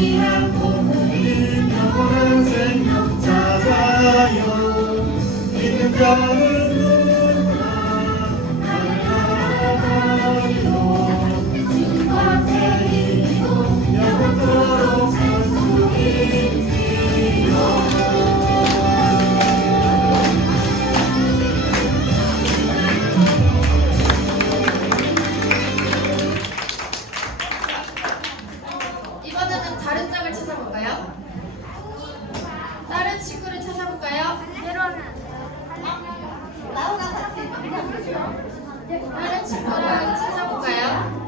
위한 복음이 영원한 생명 찾아요. 믿는 자는 누구나 나를 알아가요. 주님과 세이고 영원토록 살 수 있지요. 이번에는 다른 짝을 찾아볼까요? 다른 친구를 찾아볼까요? 다른 친구를 찾아볼까요?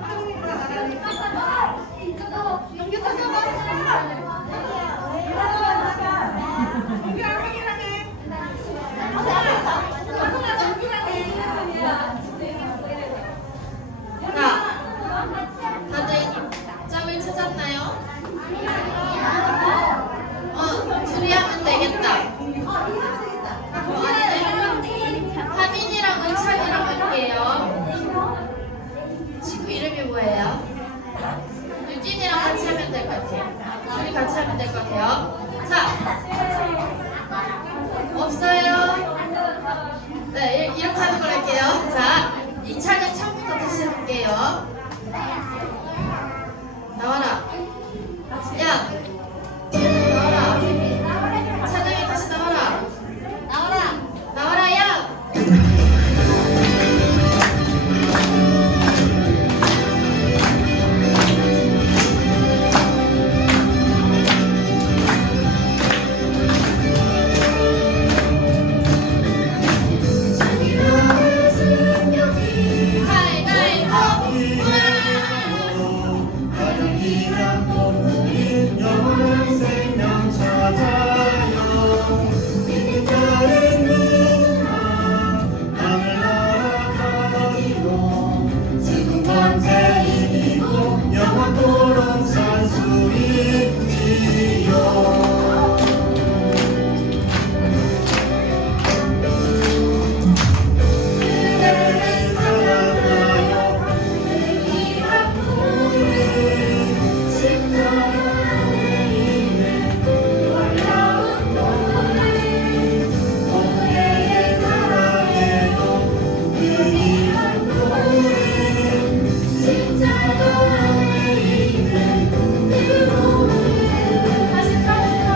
자, 다들 짝을 찾았나요? 둘이 하면 되겠다. 하민이랑 은찬이랑 할게요. 친구 이름이 뭐예요? 유진이랑 같이 하면 될 것 같아요. 둘이 같이 하면 될 것 같아요. 자, 없어요? 네, 이렇게 하는 걸 할게요. 자, 이찬이 처음부터 다시 해볼게요. 나와라. 야, 나와라. 찬영이 다시 나와라. 나와라, 야. 가장 귀한 복음이 영원한 생명 찾아요. 믿는 자는 누구나 하늘 나라가요. 지금만 새 이기고 영원토록 살 수 있지요. 그대를 찾아가요. 귀한 복음 십자가에 있는 놀라운 복음 고뇌의 사랑에도 그 귀한 복음 십자가에 있는 그 복음 다시 처음부터.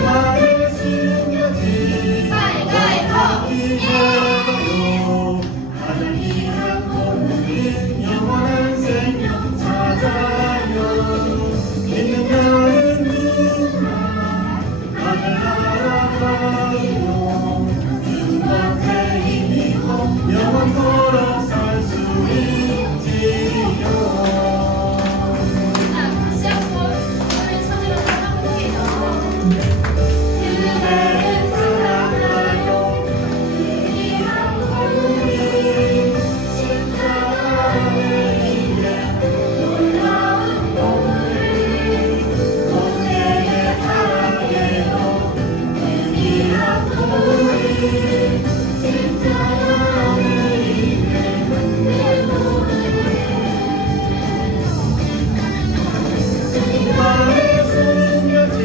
나를 숨겨진 가위바위보. 이하여 가장 귀한 복음이 영원한 생명 찾아요. 믿는 자는 누구나 하늘 나라가요. 주님과 새 힘이고 영원토록 살 수 있지요. 자, 다시 한번 노래 찾으러 떠나볼게요. 그대를 찾아가요. 귀한 복음이 십자가에 있는 놀라운 복음 고뇌의 사랑에도 그 귀한 복음 십자가에 있는 그 복음 주님만의 숨겨진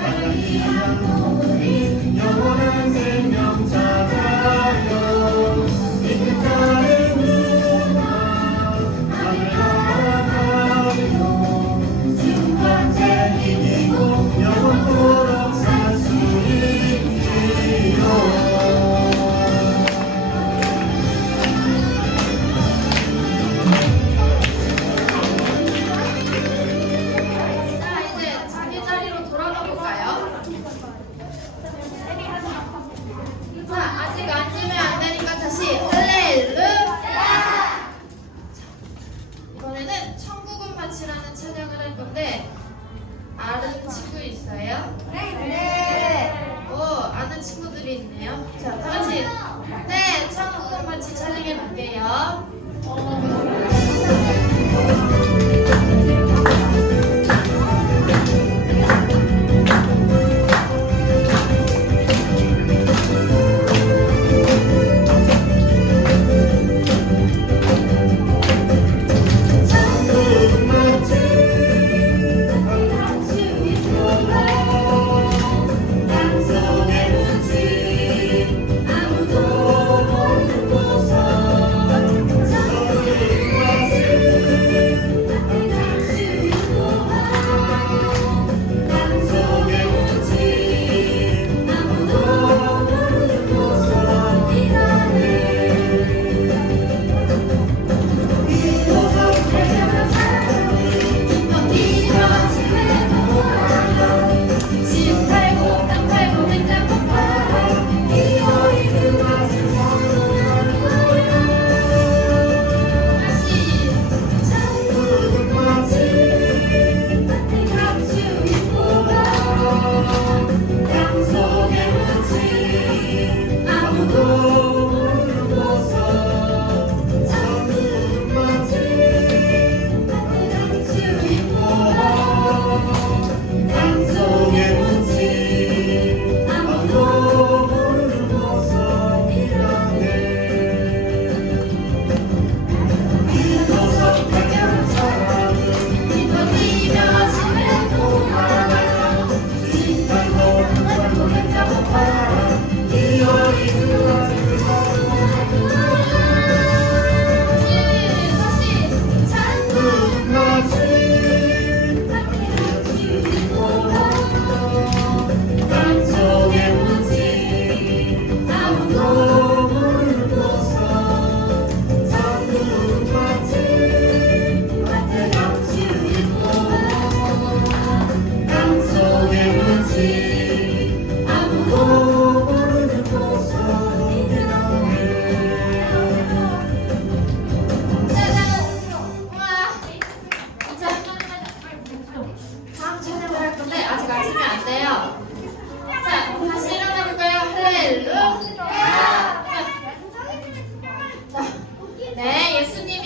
가장 귀한 복음이 영원한 생명 찾아요. 믿는 자는 누구나 하늘 나라가요. 주님과 새 이기고 영원토록 살 수 있지요. 자, 이제 자기 자리로 돌아가 볼까요?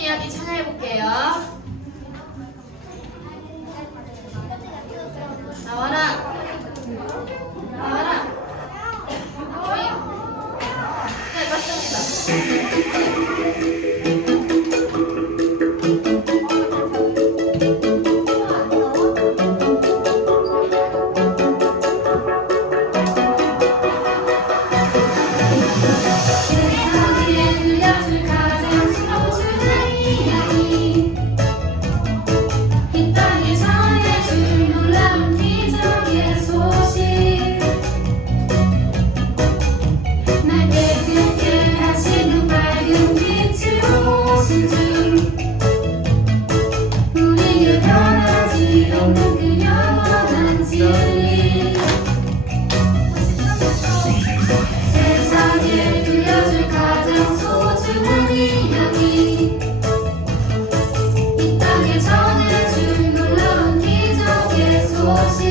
이야기 찬양해 볼게요. 나와라. 나와라. 어이. 네, 맞습니다. 세상에 들려줄 가장 소중한 이야기 이 땅에 전해줄 놀라운 기적의 소식 날 깨끗게 하시는 밝은 빛으로 오신 주 우리의 변하지 않는 그 영원한 진리 세상에 들려줄 가장 소중한 이야기 이 땅에 전해줄 놀라운 기적의 소식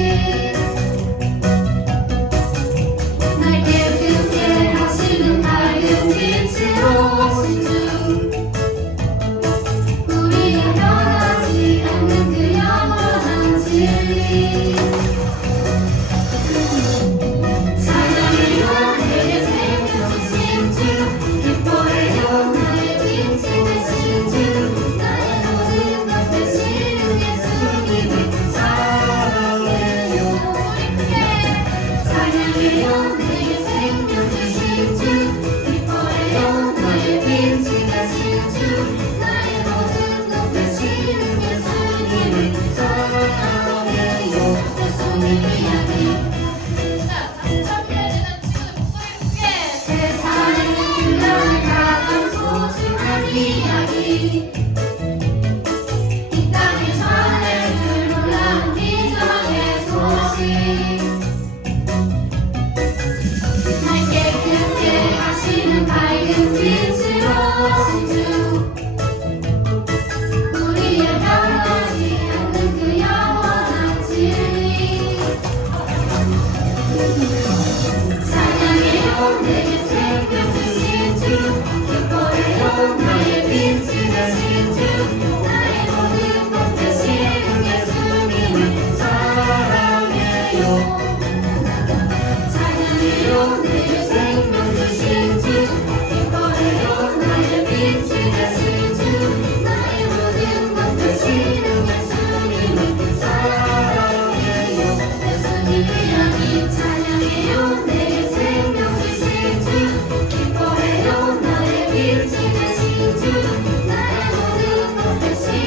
날 깨끗게 하시는 밝은 빛으로 오신 주 우리의 변하지 않는 그 영원한 진리 찬양해요 내게 생명 주신 주 기뻐해요 나의 빛이 되신 주 나의 모든 것 되시는 예수님을 사랑해요 찬양해요 내게 생명 주신 주 기뻐해요 나의 빛이 되신 주 나의 모든 것 되시는 예수님을 사랑해요 예수님 이야기 자, 다시 참여해주는 친구들 목소리 크게. 세상에 들려줄 가장 소중한 이야기 이 땅에 전해줄 놀라운 기적의 소식 날 깨끗게 하시는 밝은 빛으로 오신 주 우리의 변하지 않는 그 영원한 진리 찬양해요 내게 생명 주신 주 기뻐해요 나의 빛이 되신 주 나의 모든 것 되시는 예수님을 사랑해요 찬양해요 내게 생명 주신 주 기뻐해요 나의 빛이 되신 주 나의 모든 것 되시는 예수님을 사랑해요 예수님 이야기 찬양해요 내게 생명 주신 주 기뻐해요 나의 빛이 되신 주 나의 모든 것 되시는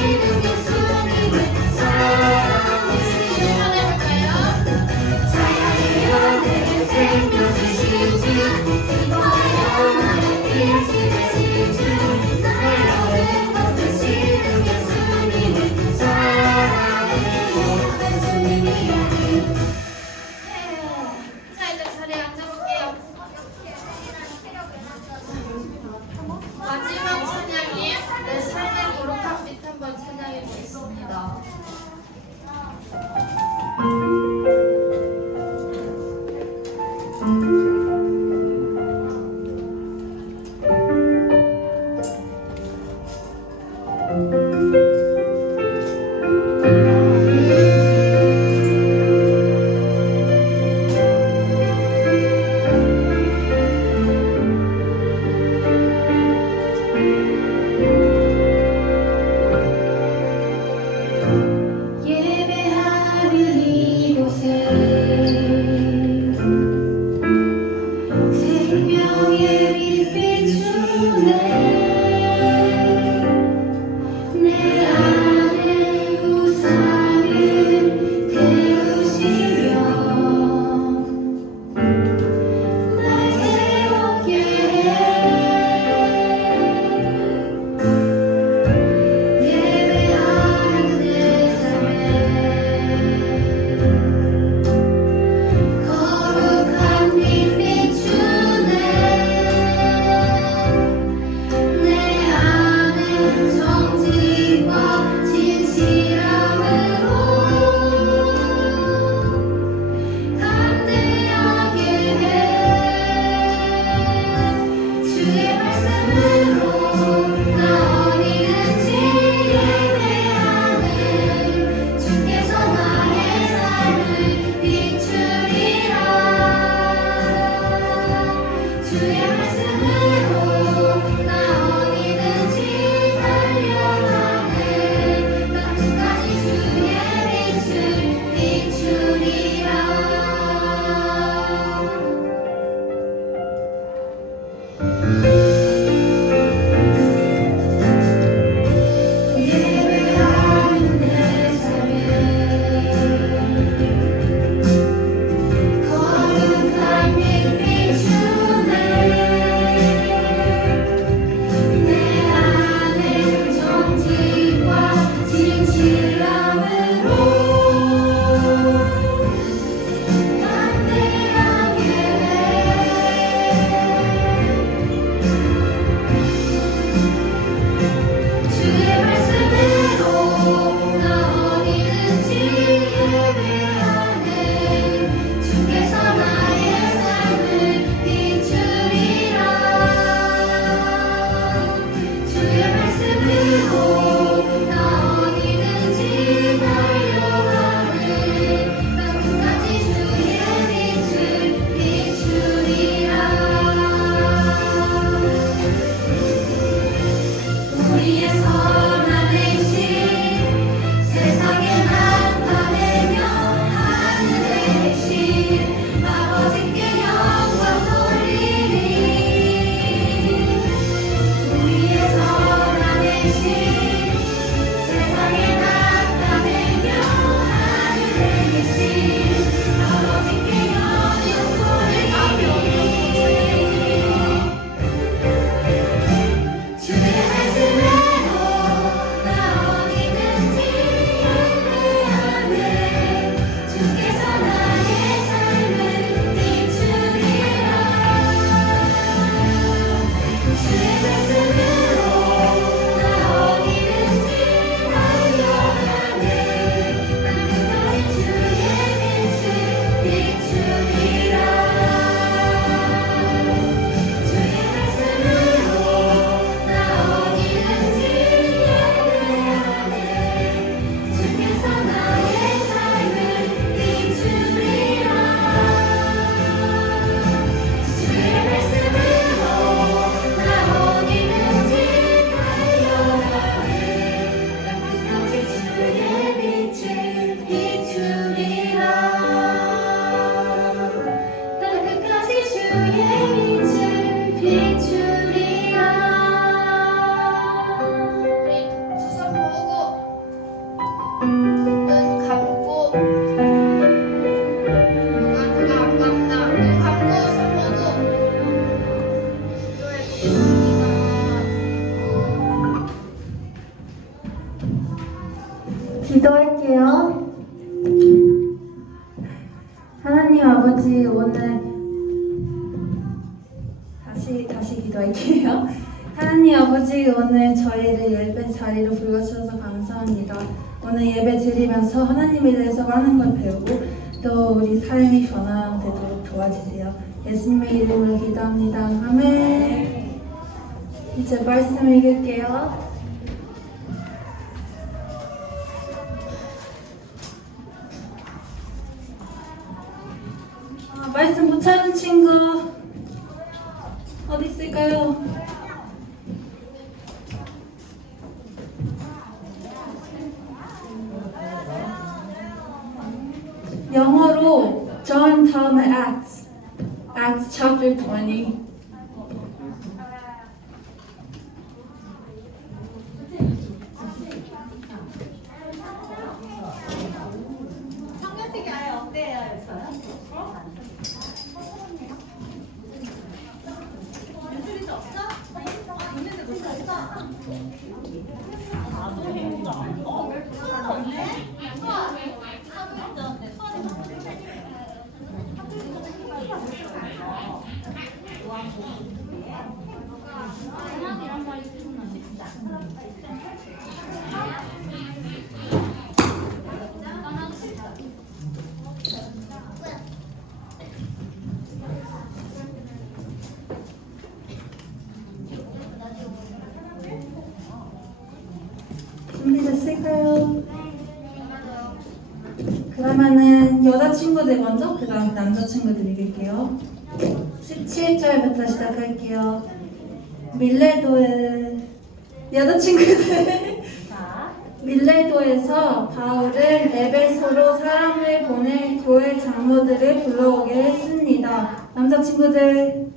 기도할게요. 하나님 아버지, 오늘 다시 기도할게요. 하나님 아버지, 오늘 저희를 예배 자리로 불러주셔서 감사합니다. 오늘 예배 드리면서 하나님에 대해서 많은 걸 배우고 또 우리 삶이 변화되도록 도와주세요. 예수님의 이름으로 기도합니다. 아멘. 이제 말씀 읽을게요. 말씀 못 찾은 친구 어디 있을까요? 영어로 John 다음에 Acts chapter 20. 성경책이 아예 없대요, 여기서요? 유출이도 없어? 있는데 못 찾았어? 없네? 준비됐을까요? 그러면은 여자친구들 먼저 그 다음 남자친구들 읽을게요. 17절부터 시작할게요. 밀레도에 여자친구들 밀레도에서 바울은 에베소로 사람을 보내 교회 장로들을 불러오게 했습니다. 남자친구들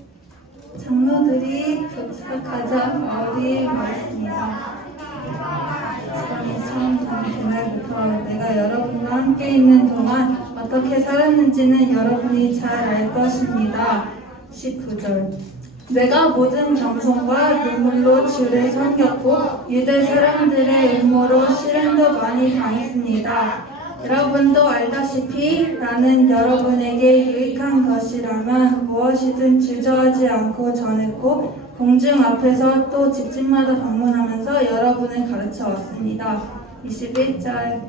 장로들이 도착하자 바울이 말했습니다. 시간이 처음 된 그날부터 내가 여러분과 함께 있는 동안 어떻게 살았는지는 여러분이 잘 알 것입니다. 19절 내가 모든 겸손과 눈물로 주를 섬겼고 유대 사람들의 음모로 시련도 많이 당했습니다. 여러분도 알다시피 나는 여러분에게 유익한 것이라면 무엇이든 주저하지 않고 전했고 공중 앞에서 또 집집마다 방문하면서 여러분을 가르쳐 왔습니다. 21절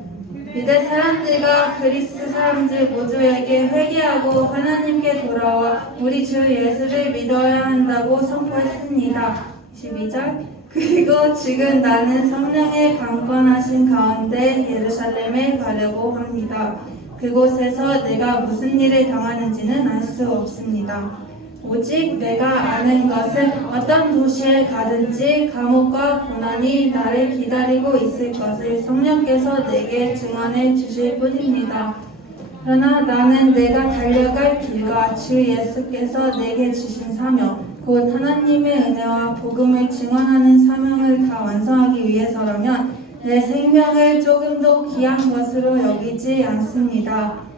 유대 사람들과 그리스 사람들 모두에게 회개하고 하나님께 돌아와 우리 주 예수를 믿어야 한다고 선포했습니다. 22절 그리고 지금 나는 성령의 강권하신 가운데 예루살렘에 가려고 합니다. 그곳에서 내가 무슨 일을 당하는지는 알 수 없습니다. 오직 내가 아는 것은 어떤 도시에 가든지 감옥과 고난이 나를 기다리고 있을 것을 성령께서 내게 증언해 주실 뿐입니다. 그러나 나는 내가 달려갈 길과 주 예수께서 내게 주신 사명, 곧 하나님의 은혜와 복음을 증언하는 사명을 다 완성하기 위해서라면 내 생명을 조금도 귀한 것으로 여기지 않습니다.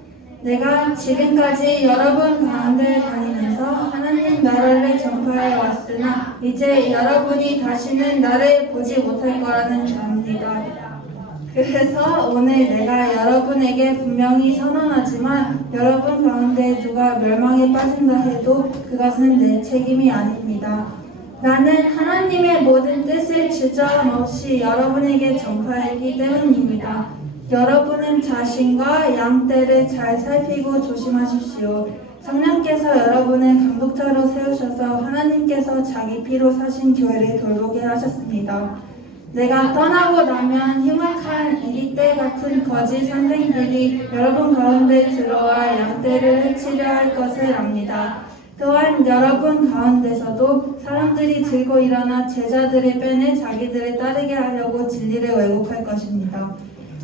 내가 지금까지 여러분 가운데 다니면서 하나님 나라를 전파해 왔으나 이제 여러분이 다시는 나를 보지 못할 거라는 압니다. 그래서 오늘 내가 여러분에게 분명히 선언하지만 여러분 가운데 누가 멸망에 빠진다 해도 그것은 내 책임이 아닙니다. 나는 하나님의 모든 뜻을 주저함 없이 여러분에게 전파했기 때문입니다. 여러분은 자신과 양떼를 잘 살피고 조심하십시오. 성령께서 여러분을 감독자로 세우셔서 하나님께서 자기 피로 사신 교회를 돌보게 하셨습니다. 내가 떠나고 나면 흉악한 이리떼 같은 거짓 선생들이 여러분 가운데 들어와 양떼를 해치려 할 것을 압니다. 또한 여러분 가운데서도 사람들이 들고 일어나 제자들을 빼내 자기들을 따르게 하려고 진리를 왜곡할 것입니다.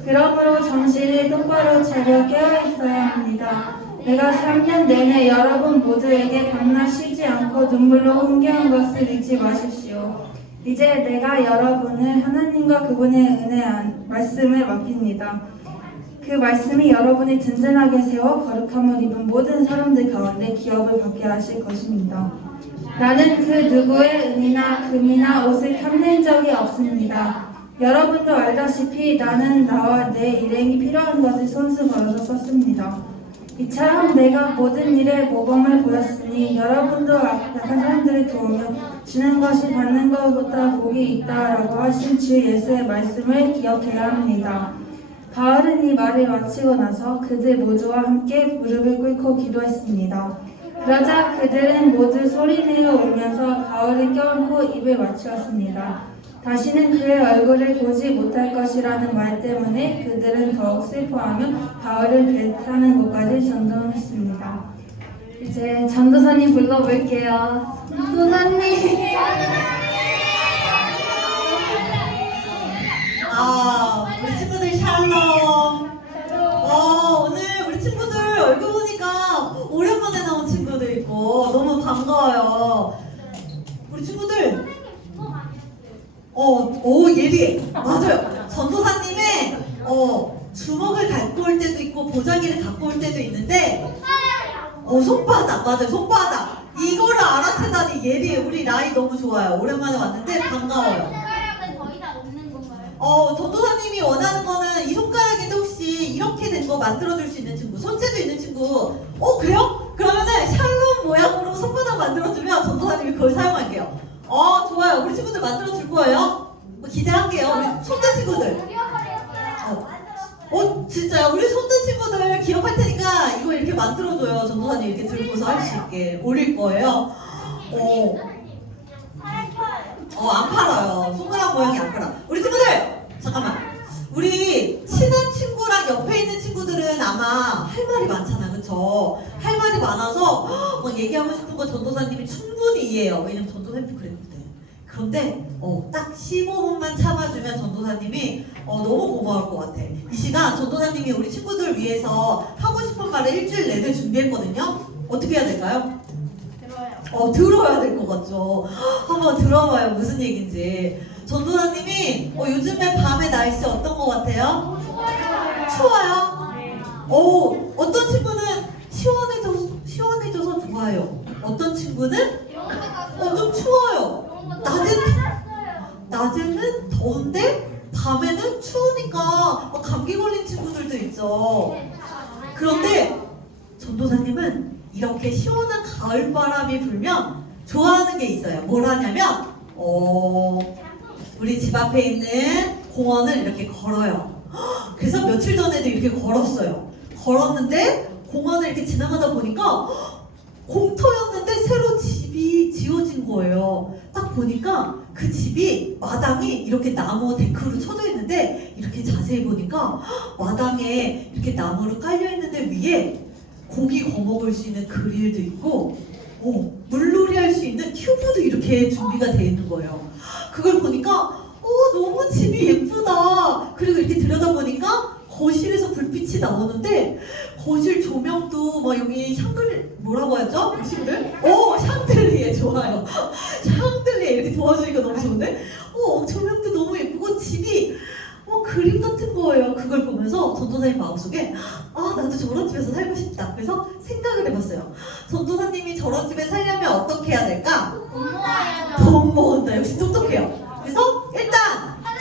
그러므로 정신을 똑바로 차려 깨어있어야 합니다. 내가 3년 내내 여러분 모두에게 밤낮 쉬지 않고 눈물로 훈계한 것을 잊지 마십시오. 이제 내가 여러분을 하나님과 그분의 은혜 말씀을 맡깁니다. 그 말씀이 여러분이 든든하게 세워 거룩함을 입은 모든 사람들 가운데 기업을 받게 하실 것입니다. 나는 그 누구의 은이나 금이나 옷을 탐낸 적이 없습니다. 여러분도 알다시피 나는 나와 내 일행이 필요한 것을 손수 벌어서 썼습니다. 이처럼 내가 모든 일에 모범을 보였으니 여러분도 약한 사람들을 도우며 주는 것이 받는 것보다 복이 있다라고 하신 주 예수의 말씀을 기억해야 합니다. 바울은 이 말을 마치고 나서 그들 모두와 함께 무릎을 꿇고 기도했습니다. 그러자 그들은 모두 소리내어 울면서 바울을 껴안고 입을 맞추었습니다. 다시는 그의 얼굴을 보지 못할 것이라는 말 때문에 그들은 더욱 슬퍼하며 바울을 배타는 곳까지 전도했습니다. 이제 전도사님 불러볼게요. 전도사님! 우리 친구들 샬롬. 오늘 우리 친구들 얼굴 보니까 오랜만에 나온 친구들 있고 너무 반가워요. 우리 친구들 예리해. 맞아요. 전도사님의 주먹을 갖고 올 때도 있고 보자기를 갖고 올 때도 있는데 손바닥. 맞아요. 손바닥. 이거를 알아채다니 예리해. 우리 라이 너무 좋아요. 오랜만에 왔는데 반가워요. 거의 다 없는 건가요? 전도사님이 원하는 거는 이 손가락인데 혹시 이렇게 된 거 만들어줄 수 있는 친구, 손재주 있는 친구. 그래요? 그러면은 샬롬 모양으로 손바닥 만들어주면 전도사님이 그걸 사용할게요. 좋아요. 우리 친구들 만들어줄 거예요. 기대할게요. 우리 손대 친구들. 진짜요? 우리 손대 친구들 기억할 테니까 이거 이렇게 만들어줘요. 전도사님 이렇게 들고서 할 수 있게 올릴 거예요. 안 팔아요. 손가락 모양이 안 팔아. 우리 친구들! 잠깐만. 우리 친한 친구랑 옆에 있는 친구들은 아마 할 말이 많잖아. 그쵸? 할 말이 많아서 막 얘기하고 싶은 거 전도사님이 충분히 이해해요. 왜냐면 전도사님도 그랬거든. 그런데 딱 15분만 참아주면 전도사님이 너무 고마울 것 같아. 이 시간 전도사님이 우리 친구들 위해서 하고 싶은 말을 일주일 내내 준비했거든요. 어떻게 해야 될까요? 들어야 될 것 같죠? 한번 들어봐요. 무슨 얘기인지. 전도사님이 요즘에 밤에 날씨 어떤 것 같아요? 추워요? 어떤 친구는 시원해져서 좋아요. 어떤 친구는 좀 추워요. 낮에는 더운데 밤에는 추우니까 감기 걸린 친구들도 있죠. 그런데 전도사님은 이렇게 시원한 가을바람이 불면 좋아하는 게 있어요. 뭘 하냐면 우리 집 앞에 있는 공원을 이렇게 걸어요. 그래서 며칠 전에도 이렇게 걸었어요. 걸었는데 공원을 이렇게 지나가다 보니까 공터였는데 새로 집이 지어진 거예요. 딱 보니까 그 집이 마당이 이렇게 나무 데크로 쳐져 있는데 이렇게 자세히 보니까 마당에 이렇게 나무로 깔려 있는데 위에 고기 구워 먹을 수 있는 그릴도 있고 물놀이 할 수 있는 튜브도 이렇게 준비가 되어 있는 거예요. 그걸 보니까 너무 집이 예쁘다. 그리고 이렇게 들여다보니까 거실에서 불빛이 나오는데 거실 조명도 막 여기 뭐라고 하죠? 친구들? 샹들리에 좋아요. 샹들리에 이렇게 도와주니까 너무 좋은데? 조명도 너무 예쁘고 집이 그림 같은 거예요. 그걸 보면서 전도사님 마음속에 나도 저런 집에서 살고 싶다. 그래서 생각을 해봤어요. 전도사님이 저런 집에 살려면 어떻게 해야 될까? 돈 모은다. 역시 똑똑해요. 그래서 일단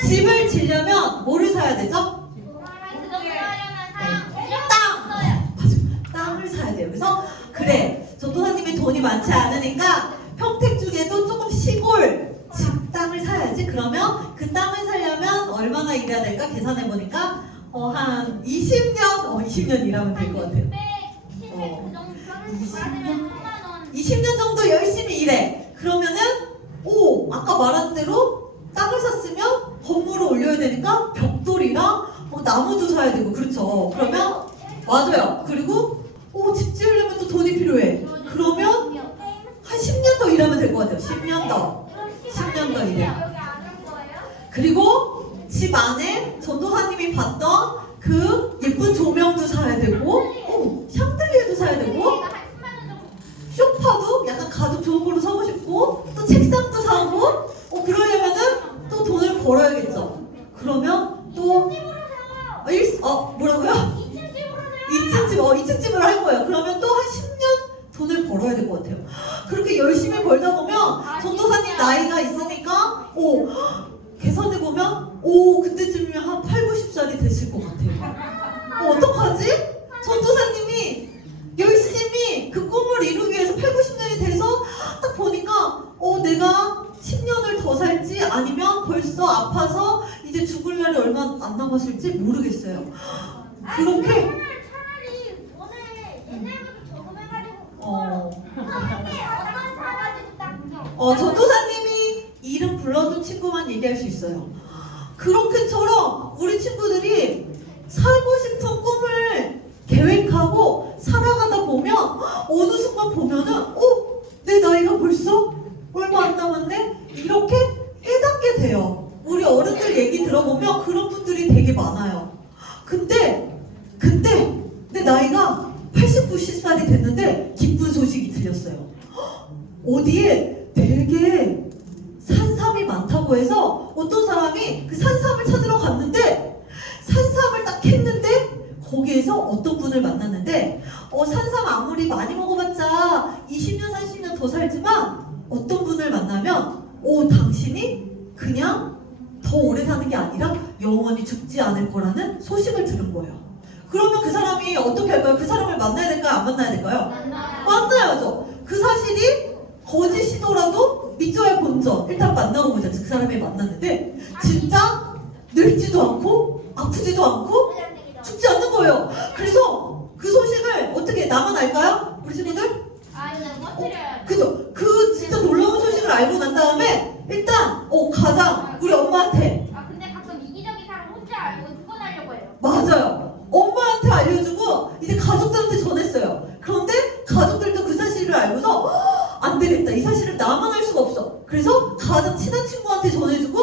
집을 지려면 뭐를 사야 되죠? 땅을 사야 돼요. 그래서 그래, 전도사님이 돈이 많지 않으니까 평택 중에도 조금 시골 집 땅을 사야지. 그러면 그 땅을 사려면 얼마나 일해야 될까 계산해보니까 한 20년 일하면 될 것 같아요. 20년 정도 열심히 일해. 그러면은 아까 말한 대로 땅을 샀으면 건물을 올려야 되니까 벽돌이랑 나무도 사야 되고. 그렇죠. 그러면 맞아요. 그리고 집 지으려면 또 돈이 필요해. 그러면 한 10년 더 일하면 될 것 같아요. 10년 더 일해. 그리고 집 안에 전도사님이 봤던 그 예쁜 조명도 사야 되고 샹들리에도 사야 되고 소파도 약간 가죽 좋은 걸로 사고 싶고 또 책상도 사고 그러려면은 또 돈을 벌어야겠죠. 그러면 또 뭐라고요? 2층 집을 할 거예요. 그러면 또 한 10년 돈을 벌어야 될 것 같아요. 그렇게 열심히 벌다 보면 전도사님 나이가 있으니까 계산해 보면 있으면 한 8, 90살이 됐을 것 같아요. 어떡하지? 전도사님이 열심히 그 꿈을 이루기 위해서 8, 90년이 돼서 딱 보니까 내가 10년을 더 살지 아니면 벌써 아파서 이제 죽을 날이 얼마 안 남았을지 모르겠어요. 그렇게 차라리 오늘 옛날부터 적응해가지고 선생님 어떤 사가지고 딱 전도사님이 이름 불러준 친구만 얘기할 수 있어요. 그렇게처럼 우리 친구들이 살고 싶은 꿈을 계획하고 살아가다 보면 어느 순간 보면은 내 나이가 벌써 얼마 안 남았네? 이렇게 깨닫게 돼요. 우리 어른들 얘기 들어보면 그런 분들이 되게 많아요. 근데 내 나이가 80, 90살이 됐는데 기쁜 소식이 들렸어요. 어디에 되게 산삼이 많다고 해서 어떤 사람이 그 산삼을 찾으러 갔는데 산삼을 딱 캤는데 거기에서 어떤 분을 만났는데 산삼 아무리 많이 먹어봤자 20년, 30년 더 살지만 어떤 분을 만나면 당신이 그냥 더 오래 사는 게 아니라 영원히 죽지 않을 거라는 소식을 들은 거예요. 그러면 그 사람이 어떻게 할까요? 그 사람을 만나야 될까요? 안 만나야 될까요? 만나야죠. 그 사실이 거짓이더라도 믿져야 본전. 일단 만나고 보자. 그 사람이 만났는데 진짜 늙지도 않고 아프지도 않고 죽지 않는 거예요. 그래서 그 소식을 어떻게 나만 알까요? 우리 친구들? 그죠? 그 진짜 놀라운 소식을 알고 난 다음에 일단 가장 우리 엄마한테 근데 가끔 이기적인 사람 혼자 알고 그건 하려고 해요. 맞아요. 엄마한테 알려주고 이제 가족들한테 전했어요. 그런데 가족들도 그 사실을 알고서 안 되겠다. 이 사실을 나만 알 수가 없어. 그래서 가장 친한 친구한테 전해주고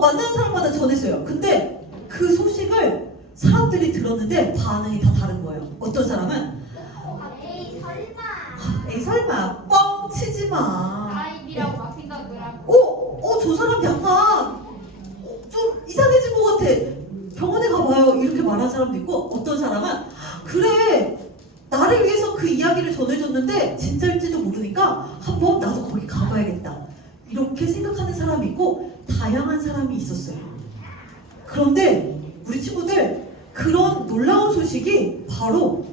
만나는 사람마다 전했어요. 근데 그 소식을 사람들이 들었는데 반응이 다 다른 거예요. 어떤 사람은 에이 설마 뻥 치지 마. 아이디라고 막 생각을 하고. 저 사람 약간 좀 이상해진 것 같아. 병원에 가봐요. 이렇게 말하는 사람도 있고 어떤 사람은 그래 나를 위해서 그 이야기를 전해줬는데 진짜일지도 모르니까 한번 나도 거기 가봐야겠다. 이렇게 생각하는 사람이 있고 다양한 사람이 있었어요. 그런데 우리 친구들 그런 놀라운 소식이 바로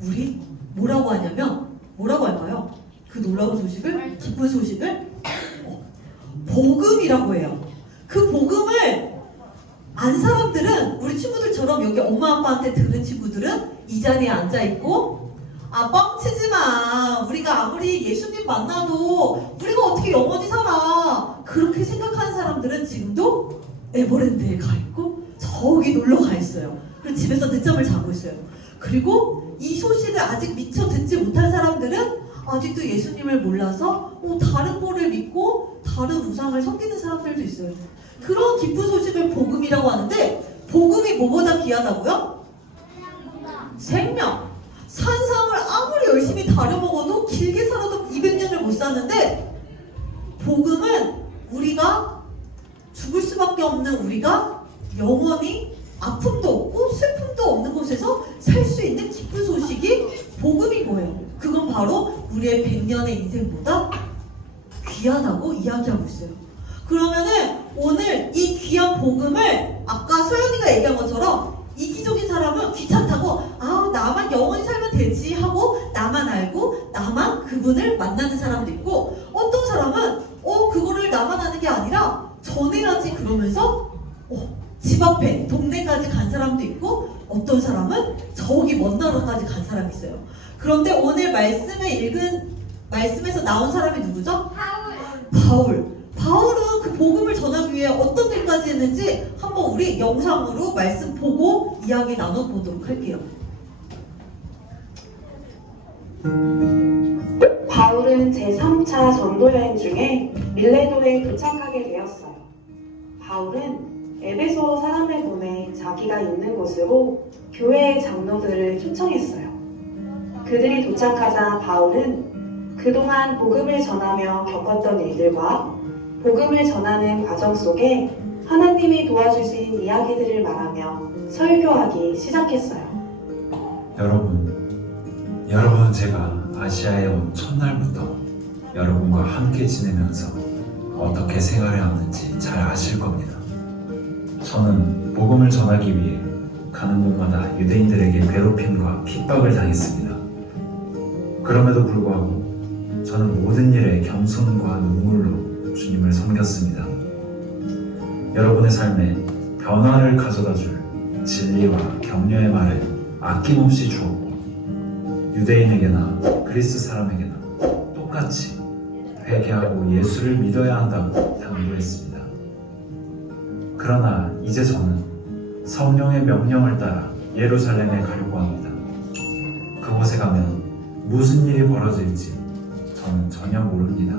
우리 뭐라고 하냐면 뭐라고 할까요? 그 놀라운 소식을 기쁜 소식을 복음이라고 해요. 그 복음을 안 사람들은 우리 친구들처럼 여기 엄마 아빠한테 들은 친구들은 이 자리에 앉아 있고 뻥치지 마. 우리가 아무리 예수님 만나도 우리가 어떻게 영원히 살아. 그렇게 생각하는 사람들은 지금도 에버랜드에 가 있고 저기 놀러 가 있어요. 그리고 집에서 늦잠을 자고 있어요. 그리고 이 소식을 아직 미처 듣지 못한 사람들은 아직도 예수님을 몰라서 다른 거를 믿고 다른 우상을 섬기는 사람들도 있어요. 그런 기쁜 소식을 복음이라고 하는데 복음이 뭐보다 귀하다고요? 생명. 산삼을 아무리 열심히 다려먹어도 길게 살아도 200년을 못 사는데 복음은 우리가 죽을 수밖에 없는 우리가 영원히 아픔도 없고 슬픔도 없는 곳에서 살 수 있는 기쁜 소식이 복음인 거예요. 그건 바로 우리의 100년의 인생보다 귀하다고 이야기하고 있어요. 그러면은 오늘 이 귀한 복음을 아까 소연이가 얘기한 것처럼 이기적인 사람은 귀찮다고 나만 영원히 살면 되지 하고 나만 알고 나만 그분을 만나는 사람도 있고 어떤 사람은 그거를 나만 아는 게 아니라 전해야지 그러면서 집 앞에 동네까지 간 사람도 있고 어떤 사람은 저기 먼 나라까지 간 사람이 있어요. 그런데 오늘 말씀에서 나온 사람이 누구죠? 바울은 그 복음을 전하기 위해 어떤 일까지 했는지 한번 우리 영상으로 말씀 보고 이야기 나눠보도록 할게요. 바울은 제3차 전도여행 중에 밀레도에 도착하게 되었어요. 바울은 에베소 사람을 보내 자기가 있는 곳으로 교회의 장로들을 초청했어요. 그들이 도착하자 바울은 그동안 복음을 전하며 겪었던 일들과 복음을 전하는 과정 속에 하나님이 도와주신 이야기들을 말하며 설교하기 시작했어요. 여러분 제가 아시아에 온 첫날부터 여러분과 함께 지내면서 어떻게 생활해왔는지 잘 아실 겁니다. 저는 복음을 전하기 위해 가는 곳마다 유대인들에게 괴롭힘과 핍박을 당했습니다. 그럼에도 불구하고 저는 모든 일에 겸손과 눈물로 주님을 섬겼습니다. 여러분의 삶에 변화를 가져다 줄 진리와 격려의 말을 아낌없이 주었고, 유대인에게나 그리스 사람에게나 똑같이 회개하고 예수를 믿어야 한다고 당부했습니다. 그러나 이제 저는 성령의 명령을 따라 예루살렘에 가려고 합니다. 그곳에 가면 무슨 일이 벌어질지 저는 전혀 모릅니다.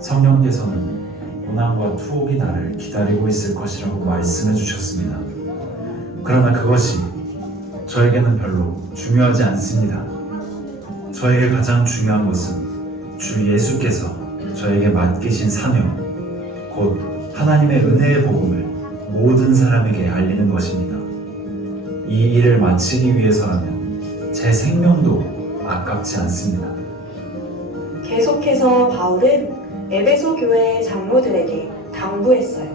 성령께서는 고난과 투옥이 나를 기다리고 있을 것이라고 말씀해 주셨습니다. 그러나 그것이 저에게는 별로 중요하지 않습니다. 저에게 가장 중요한 것은 주 예수께서 저에게 맡기신 사명, 곧 하나님의 은혜의 복음을 모든 사람에게 알리는 것입니다. 이 일을 마치기 위해서라면 제 생명도 아깝지 않습니다. 계속해서 바울은 에베소 교회 장로들에게 당부했어요.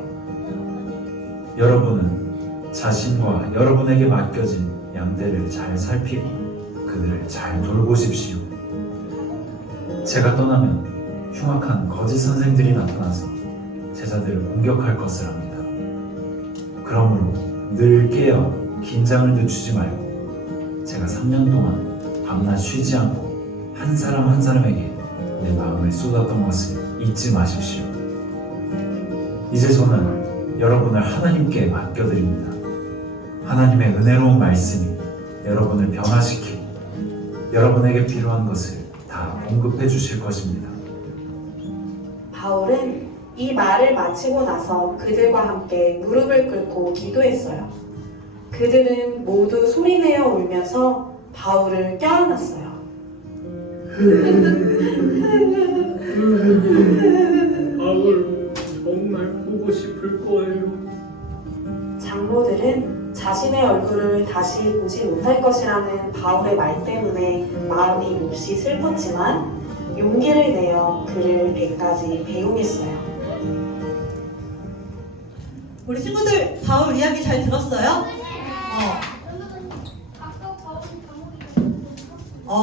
여러분은 자신과 여러분에게 맡겨진 양떼를 잘 살피고 그들을 잘 돌보십시오. 제가 떠나면 흉악한 거짓 선생들이 나타나서 제자들을 공격할 것을 압니다. 그러므로 늘 깨어 긴장을 늦추지 말고 제가 3년 동안 밤낮 쉬지 않고 한 사람 한 사람에게 내 마음을 쏟았던 것을 잊지 마십시오. 이제 저는 여러분을 하나님께 맡겨드립니다. 하나님의 은혜로운 말씀이 여러분을 변화시키고 여러분에게 필요한 것을 다 공급해 주실 것입니다. 바울은 이 말을 마치고 나서 그들과 함께 무릎을 꿇고 기도했어요. 그들은 모두 소리내어 울면서 바울을 껴안았어요. 바울 정말 보고 싶을 거예요. 장로들은 자신의 얼굴을 다시 보지 못할 것이라는 바울의 말 때문에 마음이 몹시 슬펐지만 용기를 내어 그를 뵙까지 배웅했어요. 우리 친구들 바울 이야기 잘 들었어요?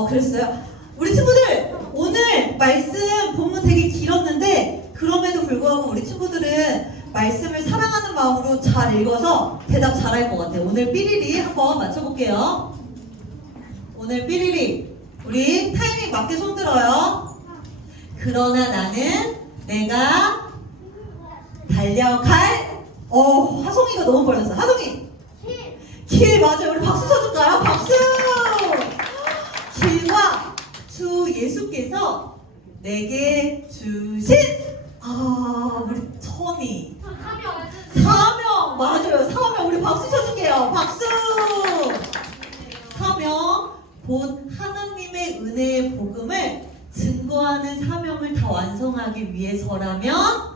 그랬어요? 우리 친구들 오늘 말씀 본문 되게 길었는데 그럼에도 불구하고 우리 친구들은 말씀을 사랑하는 마음으로 잘 읽어서 대답 잘할 것 같아요. 오늘 삐리리 한번 맞춰볼게요. 오늘 삐리리 우리 타이밍 맞게 손 들어요. 그러나 나는 내가 달려갈 하송이가 너무 빨랐어. 하송이 길 맞아요. 우리 박수 쳐줄까요? 박수. 길과 주 예수께서 내게 주신 우리 천이 사명 맞아요. 사명 우리 박수 쳐줄게요. 박수. 사명 곧 하나님의 은혜의 복음을 증거하는 사명을 다 완성하기 위해서라면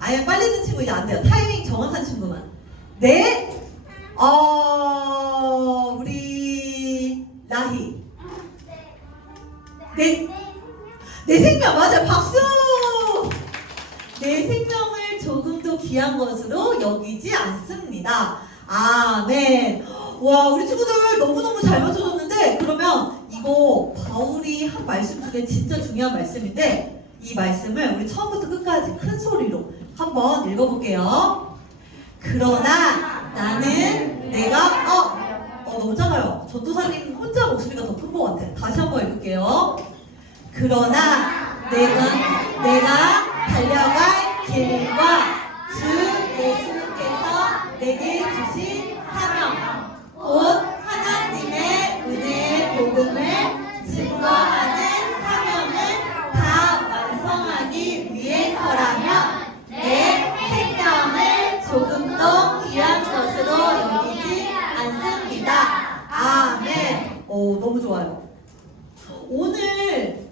아예 빨리 듣는 친구 이제 안 돼요. 타이밍 정확한 친구만. 네. 우리 라희. 내 생명 맞아요. 박수. 내 생명을 조금 더 귀한 것으로 여기지 않습니다. 아멘. 와 우리 친구들 너무너무 잘 맞춰줬는데 그러면 이거 바울이 한 말씀 중에 진짜 중요한 말씀인데 이 말씀을 우리 처음부터 끝까지 큰 소리로 한번 읽어볼게요. 그러나 나는 내가 너무 작아요. 전도사님 혼자 목소리가 더 큰 것 같아. 다시 한번 읽을게요. 그러나 내가 달려갈 길과 주 예수께서 내게 주신 사명 곧 하나님의 은혜의 복음을 증거하는 사명을 다 완성하기 위해서라면 내 생명을 조금 더 귀한 것으로 여기지 않습니다. 아멘. 너무 좋아요. 오늘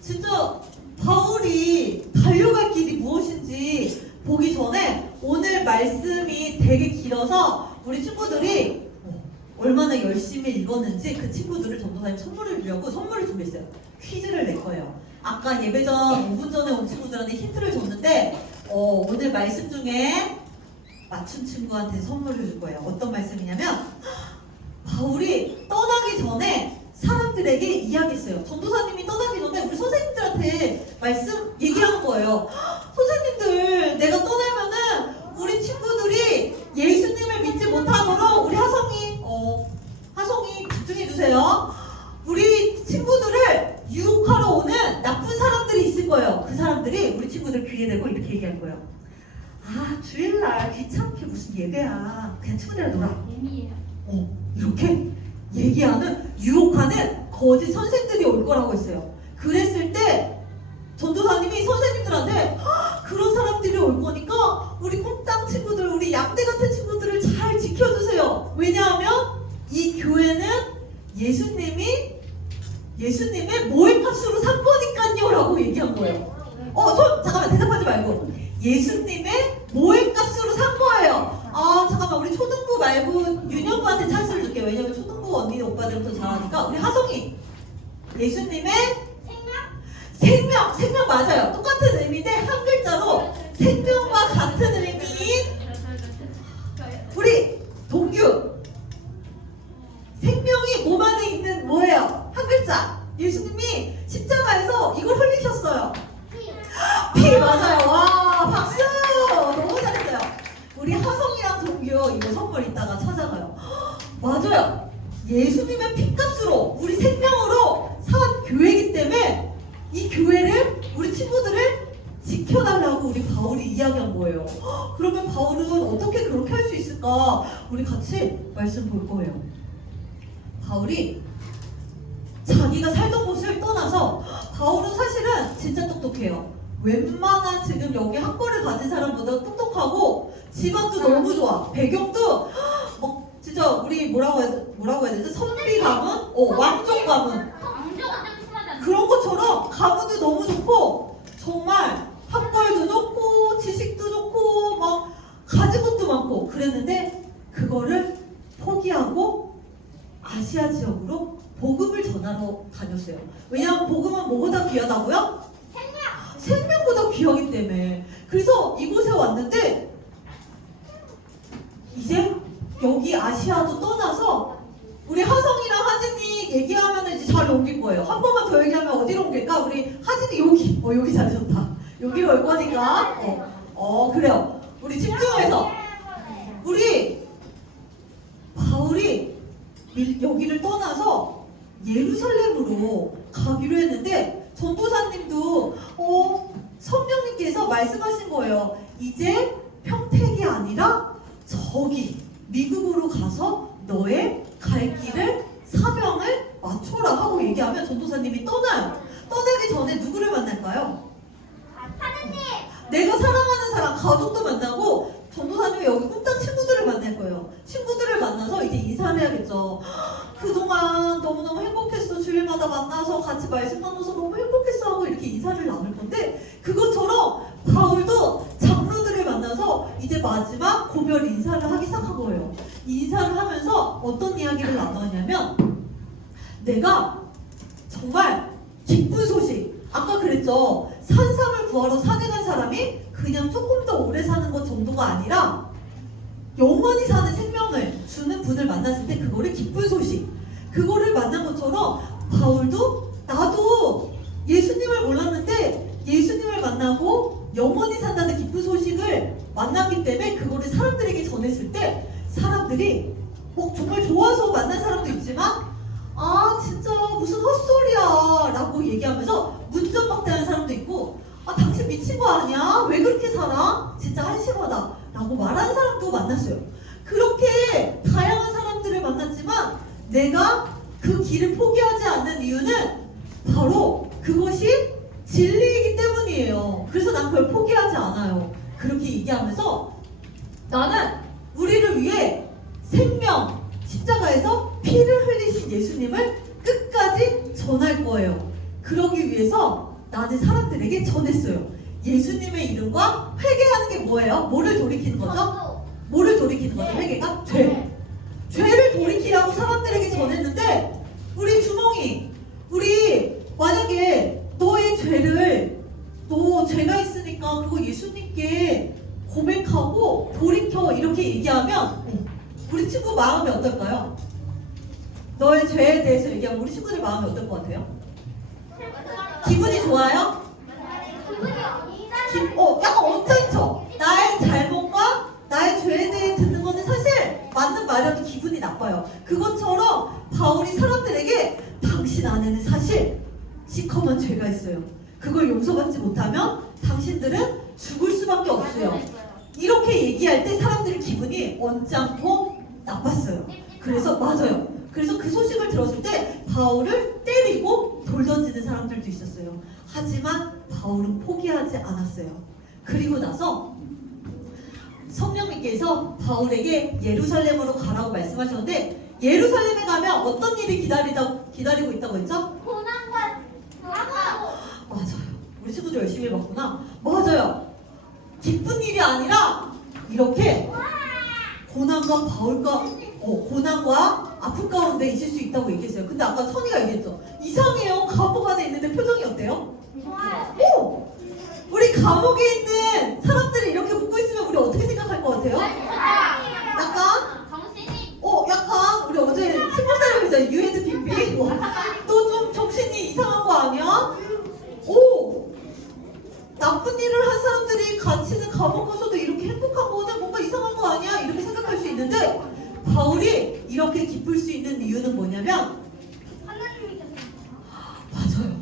진짜 바울이 달려갈 길이 무엇인지 보기 전에 오늘 말씀이 되게 길어서 우리 친구들이 얼마나 열심히 읽었는지 그 친구들을 전도사님 선물을 주려고 선물을 준비했어요. 퀴즈를 낼 거예요. 아까 예배 전 5분 전에 온 친구들한테 힌트를 줬는데 오늘 말씀 중에 맞춘 친구한테 선물을 줄 거예요. 어떤 말씀이냐면 바울이 떠나기 전에 사람들에게 이야기했어요. 전도사님이 떠나기 전에 우리 선생님들한테 말씀 얘기하는 거예요. 선생님들, 내가 떠나면은 우리 친구들이 예수님을 믿지 못하도록 우리 하성이 집중해 주세요. 우리 친구들을 유혹하러 오는 나쁜 사람들이 있을 거예요. 그 사람들이 우리 친구들 귀에 대고 이렇게 얘기할 거예요. 아, 주일날 귀찮게 무슨 예배야. 그냥 친구들이랑 놀아. 이렇게 얘기하는, 유혹하는 거짓 선생들이 올 거라고 했어요. 그랬을 때 전도사님이 선생님들한테 그런 사람들이 올 거니까 우리 꼼땅 친구들, 우리 양대 같은 친구들을 잘 지켜주세요. 왜냐하면 이 교회는 예수님의 모액값으로 산 거니까요 라고 얘기한 거예요. 잠깐만, 대답하지 말고 예수님의 모액값으로 산 거예요. 잠깐만, 우리 초등부 말고 유년부한테 찬스를 줄게요. 왜냐면 초등부 언니 오빠들은 더 잘하니까. 우리 하성이, 예수님의 생명 맞아요. 똑같은 의미인데 한 글자로 생명과 같은 의미인 우리 동규, 생명이 몸 안에 있는 뭐예요? 한 글자. 예수님이 십자가에서 이걸 흘리셨어요. 피 맞아요. 와, 박수! 너무 잘했어요. 우리 하성이랑 동규 이거 선물 이따가 찾아가요. 맞아요. 예수님의 피값으로 우리 생명으로 산 교회이기 때문에 이 교회를, 우리 친구들을 지켜달라고 우리 바울이 이야기한 거예요. 그러면 바울은 어떻게 그렇게 할 수 있을까? 우리 같이 말씀 볼 거예요. 바울이 자기가 살던 곳을 떠나서, 바울은 사실은 진짜 똑똑해요. 웬만한 지금 여기 학벌을 가진 사람보다 똑똑하고 집안도 너무 좋아. 배경도 진짜 우리 뭐라고 해야 되지? 선비 가문? 왕족 가문. 그런 것처럼 가문도 너무 좋고 정말 학벌도 좋고 지식도 좋고 막 가진 것도 많고 그랬는데 그거를 포기하고 아시아 지역으로 복음을 전하러 다녔어요. 왜냐하면 복음은 뭐보다 귀하다고요? 생명보다 귀하기 때문에. 그래서 이곳에 왔는데 이제 여기 아시아도 떠나서 우리 하성이랑 하진이 얘기하면 이제 잘 옮길 거예요. 한 번만 더 얘기하면 어디로 옮길까? 우리 하진이 여기. 여기 잘 좋다. 여기로 올 거니까. 그래요. 우리 집중해서. 우리 바울이 여기를 떠나서 예루살렘으로 가기로 했는데 전도사님도 성령님께서 말씀하신 거예요. 이제 평택이 아니라 저기 미국으로 가서 너의 갈 길을, 사명을 맞춰라 하고 얘기하면 전도사님이 떠나요. 떠나기 전에 누구를 만날까요? 내가 사랑하는 사람, 가족도 만나고 전도사님이 여기 꼼짝 친구들을 만날 거예요. 친구들을 만나서 이제 인사를 해야겠죠. 그동안 너무너무 행복했어. 주일마다 만나서 같이 말씀 나눠서 너무 행복했어 하고 이렇게 인사를 나눌 건데, 그것처럼 바울도 장로들을 만나서 이제 마지막 고별 인사를 하기 시작한 거예요. 인사를 하면서 어떤 이야기를 나누냐면, 내가 정말 기쁜 소식, 아까 그랬죠. 산삼을 구하러 산에 간 사람이 그냥 조금 더 오래 사는 것 정도가 아니라 영원히 사는 생명을 주는 분을 만났을 때 그거를 기쁜 소식, 그거를 만난 것처럼 바울도, 나도 예수님을 몰랐는데 예수님을 만나고 영원히 산다는 기쁜 소식을 만났기 때문에 그거를 사람들에게 전했을 때 사람들이 정말 좋아서 만난 사람도 있지만 진짜 무슨 헛소리야 라고 얘기하면서 문전박대하는 사람도 있고, 당신 미친 거 아니야? 왜 그렇게 살아? 진짜 한심하다 라고 말하는 사람도 만났어요. 그렇게 다양한 사람들을 만났지만 내가 그 길을 포기하지 않는 이유는 바로 그것이 진리이기 때문이에요. 그래서 난 그걸 포기하지 않아요. 그렇게 얘기하면서 나는 우리를 위해 생명, 십자가에서 피를 흘리신 예수님을 끝까지 전할 거예요. 그러기 위해서 나는 사람들에게 전했어요. 예수님의 이름과 회개하는 게 뭐예요? 뭐를 돌이키는 거죠? 뭐를 돌이키는 거죠? 회개가? 죄를 돌이키라고 사람들에게 전했는데, 우리 주몽이, 우리 만약에 너의 죄를, 너 죄가 있으니까 그거 예수님께 고백하고 돌이켜 1000m 이렇게 얘기하면 우리 친구 마음이 어떨까요? 너의 죄에 대해서 얘기하면 우리 친구들 마음이 어떨 것 같아요? 기분이 좋아요? 약간 얹혀있죠? 나의 잘못과 나의 죄에 대해 듣는 거는 사실 맞는 말이라도 기분이 나빠요. 그것처럼 바울이 사람들에게 당신 안에는 사실 시커먼 죄가 있어요. 그걸 용서받지 못하면 당신들은 죽을 수밖에 없어요. 이렇게 얘기할 때 사람들의 기분이 언짢고 나빴어요. 그래서 맞아요. 그래서 그 소식을 들었을 때 바울을 때리고 돌 던지는 사람들도 있었어요. 하지만 바울은 포기하지 않았어요. 그리고 나서 성령님께서 바울에게 예루살렘으로 가라고 말씀하셨는데 예루살렘에 가면 어떤 일이 기다리고 있다고 했죠? 맞아요. 우리 친구들 열심히 봤구나. 맞아요. 기쁜 일이 아니라 이렇게 고난과 아픔 가운데 있을 수 있다고 얘기했어요. 근데 아까 선이가 얘기했죠. 이상해요. 감옥 안에 있는데 표정이 어때요? 우리 감옥에 있는 사람들이 이렇게 웃고 있으면 우리 어떻게 생각할 것 같아요? 약간 우리 어제 신박사님 했잖아요. 유엔드 빅빅. 너 좀 정신이 이상한 거 아니야? 나쁜 일을 한 사람들이 같이는 감옥 가서도 이렇게 행복한 거는 뭔가 이상한 거 아니야? 이렇게 생각할 수 있는데 바울이 이렇게 기쁠 수 있는 이유는 뭐냐면 맞아요.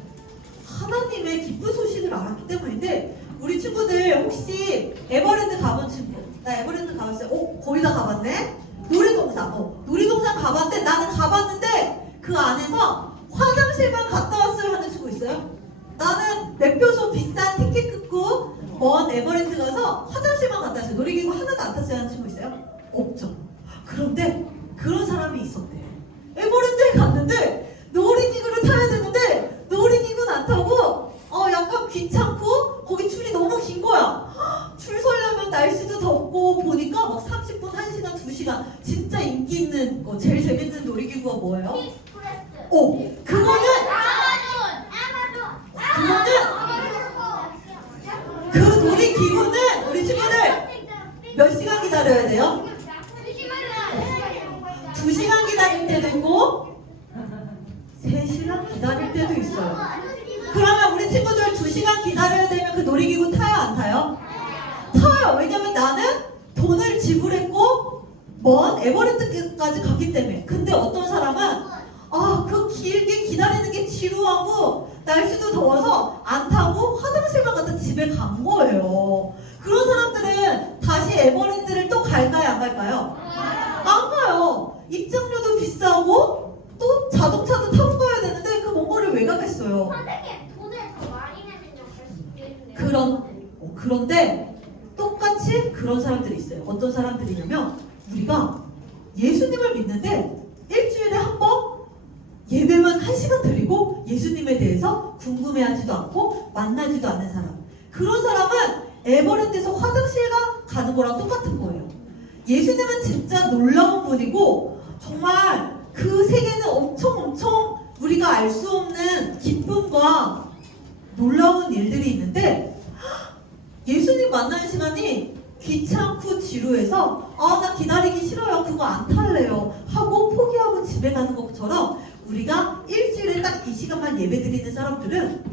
하나님의 기쁜 소식을 알았기 때문인데 우리 친구들 혹시 에버랜드 가본 친구? 나 에버랜드 가봤어요. 거의 다 가봤네? 놀이동산 가봤는데 나는 가봤는데 그 안에서 화장실만 갔다 왔어요 하는 친구 있어요? 나는 매표소 비싼 티켓 끊고 먼 에버랜드 가서 화장실만 갔다 왔어요. 놀이기구 하나도 안 탔어요 하는 친구 있어요? 없죠. 그런데 그런 사람이 있었대. 에버랜드에 갔는데 놀이기구를 타야 되는데 놀이기구는 안 타고 약간 귀찮고 거기 줄이 너무 긴 거야. 줄 서려면 날씨도 덥고 보니까 막 30분, 1시간, 2시간 진짜 인기 있는 제일 재밌는 놀이기구가 뭐예요? 그 놀이기구는 우리 친구들 몇 시간 기다려야 돼요? 2시간 기다릴 때도 있고 3시간 기다릴 때도 있어요. 그러면 우리 친구들 2시간 기다려야 되면 그 놀이기구 타요 안 타요? 타요. 왜냐면 나는 돈을 지불했고 먼 에버랜드까지 갔기 때문에. 근데 어떤 사람은 그 길게 기다리는 게 지루하고 날씨도 더워서 안 타고 화장실만 갔다 집에 간 거예요. 그런 사람들은 다시 에버랜드를 또 갈까요 안 갈까요? 안 가요. 입장료도 비싸고 또 자동차도 타고 가야 되는데 그 먼 거리를 왜 가겠어요? 그런데 똑같이 그런 사람들이 있어요. 어떤 사람들이냐면 우리가 예수님을 믿는데 일주일에 한 번 예배만 1시간 드리고 예수님에 대해서 궁금해하지도 않고 만나지도 않는 사람. 그런 사람은 에버랜드에서 화장실 가는 거랑 똑같은 거예요. 예수님은 진짜 놀라운 분이고 정말 그 세계는 엄청 우리가 알 수 없는 기쁨과 놀라운 일들이 있는데 예수님 만나는 시간이 귀찮고 지루해서 나 기다리기 싫어요. 그거 안 탈래요. 하고 포기하고 집에 가는 것처럼 우리가 일주일에 딱 이 시간만 예배 드리는 사람들은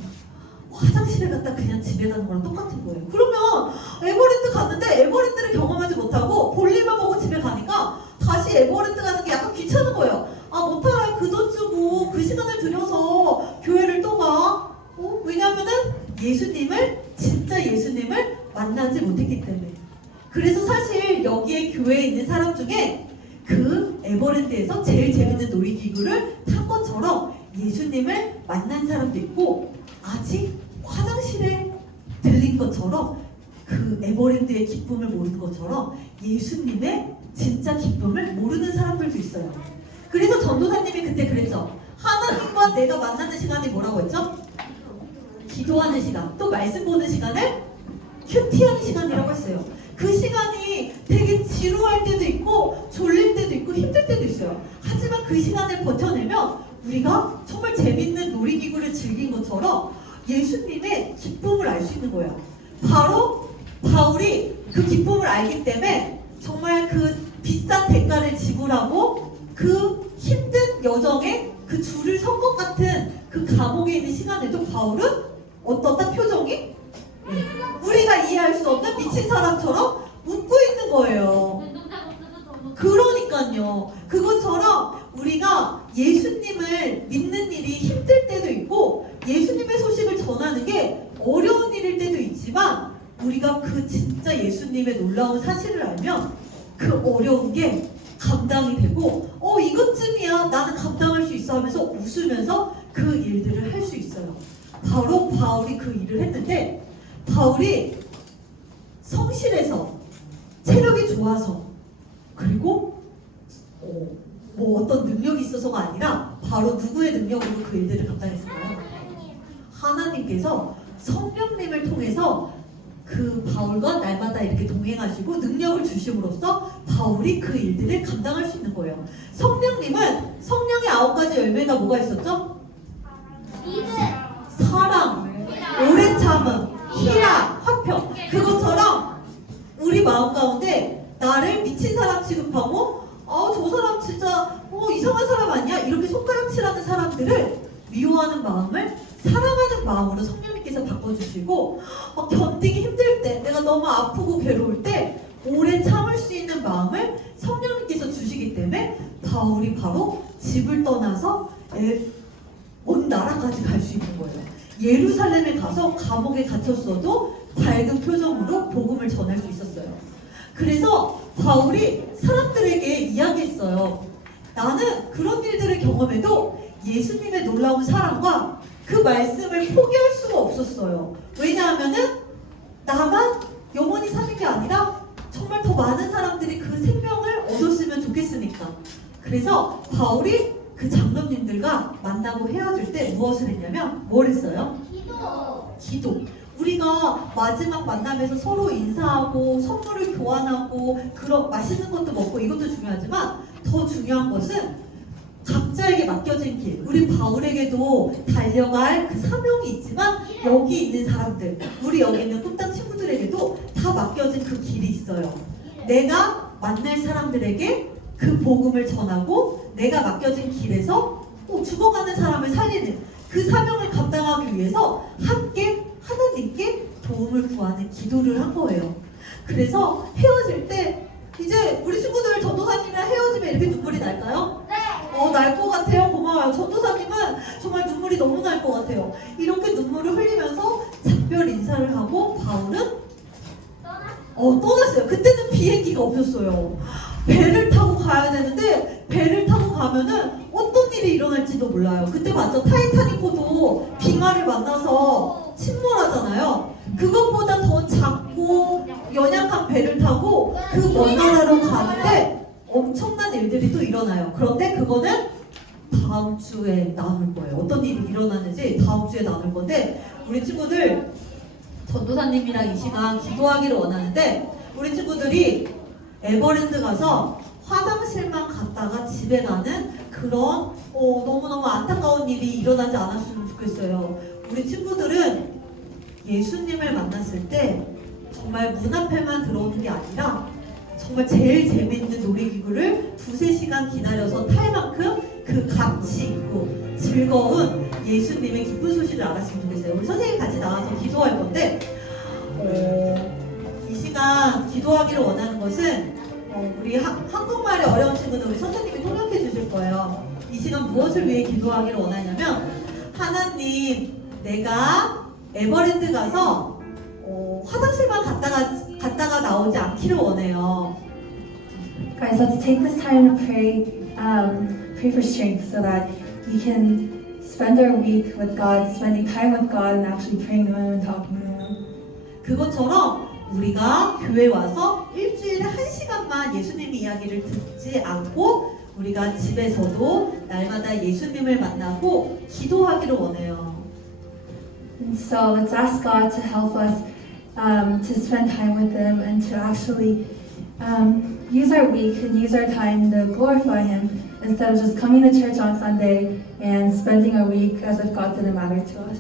화장실에 갔다 그냥 집에 가는 거랑 똑같은 거예요. 그러면 에버랜드 갔는데 에버랜드를 경험하지 못하고 볼일만 보고 집에 가니까 다시 에버랜드 가는 게 약간 귀찮은 거예요. 못 알아요. 그 돈 주고 그 시간을 들여서 교회를 또 가. 왜냐면은 진짜 예수님을 만나지 못했기 때문에. 그래서 사실 여기에 교회에 있는 사람 중에 그 에버랜드에서 제일 재밌는 놀이기구를 탄 것처럼 예수님을 만난 사람도 있고 아직 화장실에 들린 것처럼 그 에버랜드의 기쁨을 모르는 것처럼 예수님의 진짜 기쁨을 모르는 사람들도 있어요. 그래서 전도사님이 그때 그랬죠. 하나님과 내가 만나는 시간이 뭐라고 했죠? 기도하는 시간, 또 말씀 보는 시간을 큐티하는 시간이라고 했어요. 그 시간이 되게 지루할 때도 있고 졸릴 때도 있고 힘들 때도 있어요. 하지만 그 시간을 버텨내면 우리가 정말 재밌는 놀이기구를 즐긴 것처럼 예수님의 기쁨을 알 수 있는 거예요. 바로 바울이 그 기쁨을 알기 때문에 정말 그 비싼 대가를 지불하고 그 힘든 여정에 그 줄을 선 것 같은 그 감옥에 있는 시간에도 바울은 어떻다 표정이? 우리가 이해할 수 없는 미친 사람처럼 웃고 있는 거예요. 그러니까요. 그것처럼 우리가 예수님을 믿는 일이 힘들 때도 있고 예수님의 소식을 전하는 게 어려운 일일 때도 있지만 우리가 그 진짜 예수님의 놀라운 사실을 알면 그 어려운 게 감당이 되고 이것쯤이야 나는 감당할 수 있어 하면서 웃으면서 그 일들을 할 수 있어요. 바로 바울이 그 일을 했는데 바울이 성실해서 체력이 좋아서 그리고 뭐 어떤 능력이 있어서가 아니라 바로 누구의 능력으로 그 일들을 감당했을까요? 하나님께서 성령님을 통해서 그 바울과 날마다 이렇게 동행하시고 능력을 주심으로써 바울이 그 일들을 감당할 수 있는 거예요. 성령님은 성령의 9가지 열매가 뭐가 있었죠? 사랑, 오래 참음, 희락, 화평. 그것처럼 우리 마음 가운데 나를 미친 사람 취급하고 저 사람 진짜 이상한 사람 아니야? 이렇게 손가락질하는 사람들을 미워하는 마음을 사랑하는 마음으로 성령님께서 바꿔주시고 견디기 힘들 때 내가 너무 아프고 괴로울 때 오래 참을 수 있는 마음을 성령님께서 주시기 때문에 바울이 바로 집을 떠나서 먼 나라까지 갈 수 있는 거예요. 예루살렘에 가서 감옥에 갇혔어도 밝은 표정으로 복음을 전할 수 있었어요. 그래서 바울이 사람들에게 이야기했어요. 나는 그런 일들을 경험해도 예수님의 놀라운 사랑과 그 말씀을 포기할 수가 없었어요. 왜냐하면은 나만 영원히 사는 게 아니라 정말 더 많은 사람들이 그 생명을 얻었으면 좋겠으니까. 그래서 바울이 그 장로님들과 만나고 헤어질 때 무엇을 했냐면 뭘 했어요? 기도. 우리가 마지막 만남에서 서로 인사하고 선물을 교환하고 그런 맛있는 것도 먹고 이것도 중요하지만 더 중요한 것은 각자에게 맡겨진 길. 우리 바울에게도 달려갈 그 사명이 있지만 여기 있는 사람들, 우리 여기 있는 꿈땅 친구들에게도 다 맡겨진 그 길이 있어요. 내가 만날 사람들에게 그 복음을 전하고 내가 맡겨진 길에서 죽어가는 사람을 살리는 그 사명을 감당하기 위해서 함께 하나님께 도움을 구하는 기도를 한 거예요. 그래서 헤어질 때 이제 우리 친구들 전도사님이랑 헤어지면 이렇게 눈물이 날까요? 네. 날 것 같아요. 고마워요. 전도사님은 정말 눈물이 너무 날 것 같아요. 이렇게 눈물을 흘리면서 작별 인사를 하고 바울은 떠났어요. 그때는 비행기가 없었어요. 배를 타고 가야 되는데 배를 타고 가면은 어떤 일이 일어날지도 몰라요. 그때 맞죠? 타이타닉호도 빙하를 만나서 침몰하잖아요. 그것보다 더 작고 연약한 배를 타고 그 먼 나라로 가는데 엄청난 일들이 또 일어나요. 그런데 그거는 다음 주에 나눌 거예요. 어떤 일이 일어나는지 다음 주에 나눌 건데 우리 친구들 전도사님이랑 이 시간 기도하기를 원하는데 우리 친구들이 에버랜드 가서 화장실만 갔다가 집에 가는 그런 너무너무 안타까운 일이 일어나지 않았으면 좋겠어요. 우리 친구들은 예수님을 만났을 때 정말 문 앞에만 들어오는 게 아니라 정말 제일 재미있는 놀이기구를 2-3시간 기다려서 탈 만큼 그 가치 있고 즐거운 예수님의 기쁜 소식을 알았으면 좋겠어요. 우리 선생님 같이 나와서 기도할 건데 이 시간 기도하기를 원하는 것은 우리 한국말이 어려운 친구들 우리 선생님이 통역해 주실 거예요. 이 시간 무엇을 위해 기도하기를 원하냐면 하나님 내가 에버랜드 가서 화장실만 갔다가 나오지 않기를 원해요. Guys, let's take this time to pray for strength so that we can spend our week with God, spending time with God and actually praying to Him and talking to Him. 그것처럼 우리가 교회 와서 일주일에 1시간만 예수님 이야기를 듣지 않고 우리가 집에서도 날마다 예수님을 만나고 기도하기를 원해요. And so let's ask God to help us to spend time with Him and to actually use our week and use our time to glorify Him instead of just coming to church on Sunday and spending our week as if God didn't matter to us.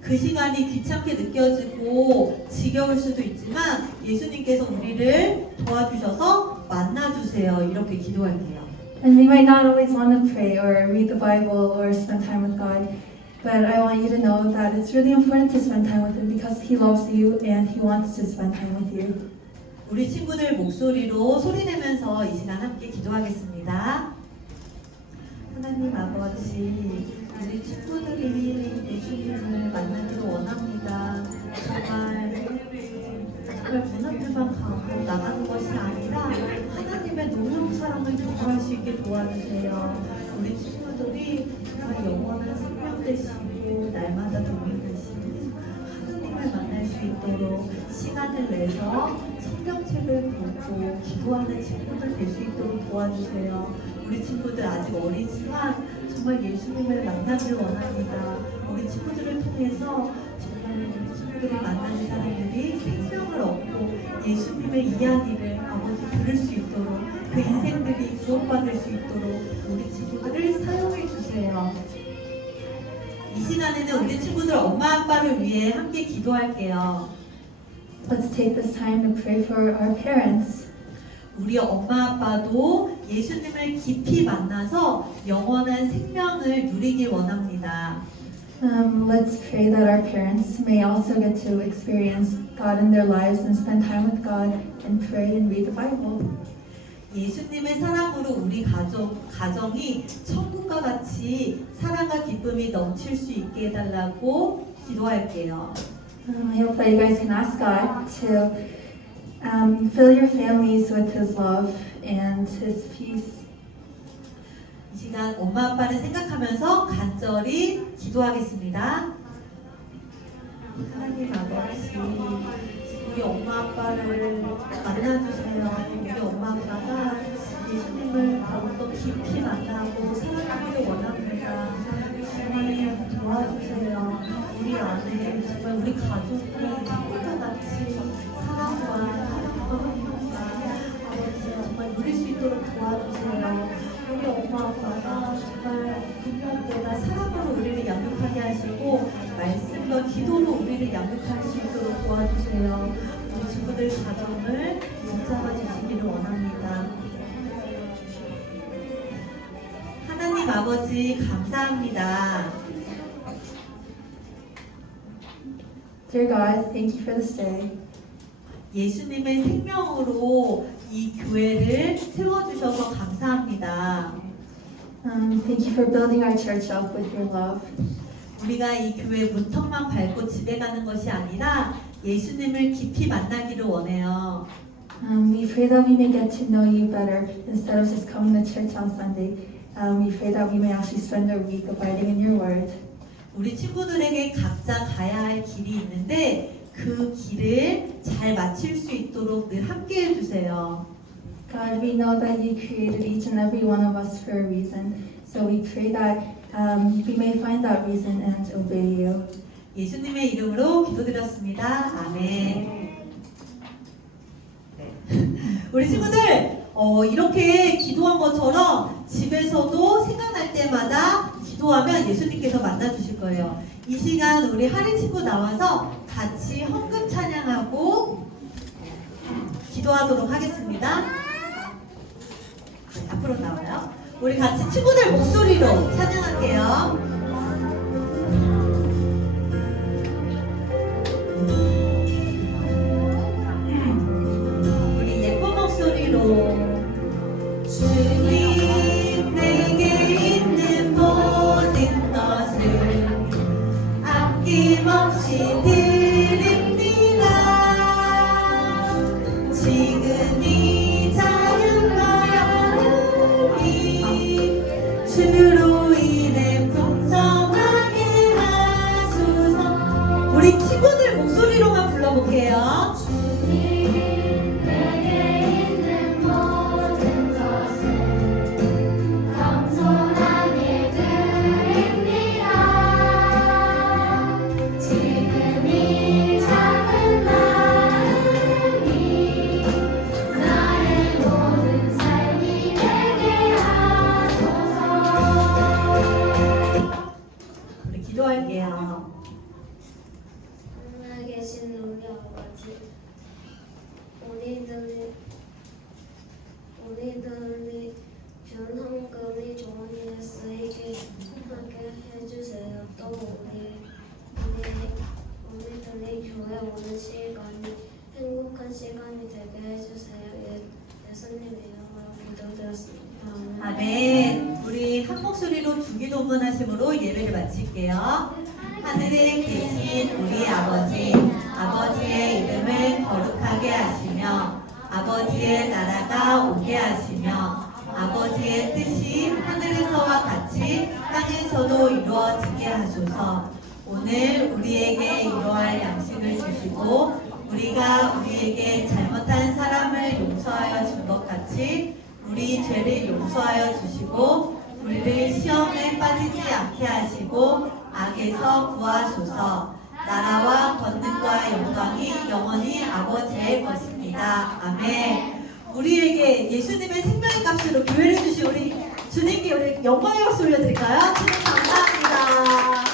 그 시간이 귀찮게 느껴지고 지겨울 수도 있지만 예수님께서 우리를 도와주셔서 만나주세요. 이렇게 기도할게요. And we might not always want to pray or read the Bible or spend time with God, but I want you to know that it's really important to spend time with Him because He loves you and He wants to spend time with you. 우리 친구들 목소리로 소리내면서 이 시간 함께 기도하겠습니다. 하나님 아버지, 우리 친구들이 예수님을 만나기를 원합니다. 정말 문 앞에만 가고 나가는 것이 아니라 하나님의 놀라운 사랑을 경험할 수 있게 도와주세요. 우리 친구들이 정말 영원한 생명 되시고 날마다 동행 되시고 하나님을 만날 수 있도록 시간을 내서 성경책을 보고 기도하는 친구들 될 수 있도록 도와주세요. 우리 친구들 아직 어리지만 정말 예수님을 만나길 원합니다. 우리 친구들을 통해서 정말 우리 친구들이 만나는 사람들이 생명을 얻고 예수님의 이야기를 아버지 들을 수 있도록 그 인생들이 구원받을 수 있도록 우리 친구들을 사용해 주세요. 이 시간에는 우리 친구들 엄마 아빠를 위해 함께 기도할게요. Let's take this time to pray for our parents. 우리 엄마 아빠도 예수님을 깊이 만나서 영원한 생명을 누리길 원합니다. Let's pray that our parents may also get to experience God in their lives and spend time with God and pray and read the Bible. 예수님의 사랑으로 우리 가정이 천국과 같이 사랑과 기쁨이 넘칠 수 있게 해달라고 기도할게요. I hope that you guys can ask God to fill your families with His love and His peace. 이 시간 엄마 아빠를 생각하면서 간절히 기도하겠습니다. 하나님 아버지, 우리 엄마 아빠를 만나주세요. 우리 엄마 아빠가 예수님을 더욱더 깊이 만나고 사랑하기를 원합니다. 주님 도와주세요. 우리 아들, 정말 우리 가족이 천국과 같이 사랑과 협력과 아버지 정말 누릴 수 있도록 도와주세요. 우리 엄마 아빠가 정말 분명 때가 사랑으로 우리를 양육하게 하시고 말씀과 기도로 우리를 양육할 수 있도록 도와주세요. 우리 친구들 가정을 붙잡아 주시기를 원합니다. 하나님 아버지 감사합니다. Dear God, thank you for this day. 예수님의 생명으로 이 교회를 세워주셔서 감사합니다. Thank you for building our church up with your love. 우리가 이 교회 문턱만 밟고 집에 가는 것이 아니라 예수님을 깊이 만나기를 원해요. We pray that we may get to know you better instead of just coming to church on Sunday. We pray that we may actually spend our week abiding in your word. 우리 친구들에게 각자 가야 할 길이 있는데 그 길을 잘 마칠 수 있도록 늘 함께 해주세요. God, we know that you created each and every one of us for a reason. So we pray that we may find that reason and obey you. 예수님의 이름으로 기도드렸습니다. 아멘. 네. 우리 친구들 이렇게 기도한 것처럼 집에서도 생각날 때마다 기도하면 예수님께서 만나주실 거예요. 이 시간 우리 하리 친구 나와서 같이 헌금 찬양하고 기도하도록 하겠습니다. 앞으로 나와요. 우리 같이 친구들 목소리로 찬양할게요. 우리 예쁜 목소리로 주님 내게 있는 모든 것을 아낌없이 드립니다. 지금 이 자연과 하늘이 주로 인해 풍성하게 하소서. 우리 친구들 목소리로만 불러볼게요. 주님 내게 있는 모든 것을 되었습니다. 아멘. 우리 한 목소리로 주기도문하심으로 예배를 마칠게요. 하늘에 계신 우리 아버지, 아버지의 이름을 거룩하게 하시며 아버지의 나라가 오게 하시며 아버지의 뜻이 하늘에서와 같이 땅에서도 이루어지게 하소서. 오늘 우리에게 이러할 양식을 주시고 우리가 우리에게 잘못한 사람을 용서하여 준 것 같이 우리 죄를 용서하여 주시고 우리를 시험에 빠지지 않게 하시고 악에서 구하소서. 나라와 권능과 영광이 영원히 아버지의 것입니다. 아멘. 우리에게 예수님의 생명의 값으로 교회를 주신 우리 주님께 우리 영광의 박수 올려드릴까요? 주님 감사합니다.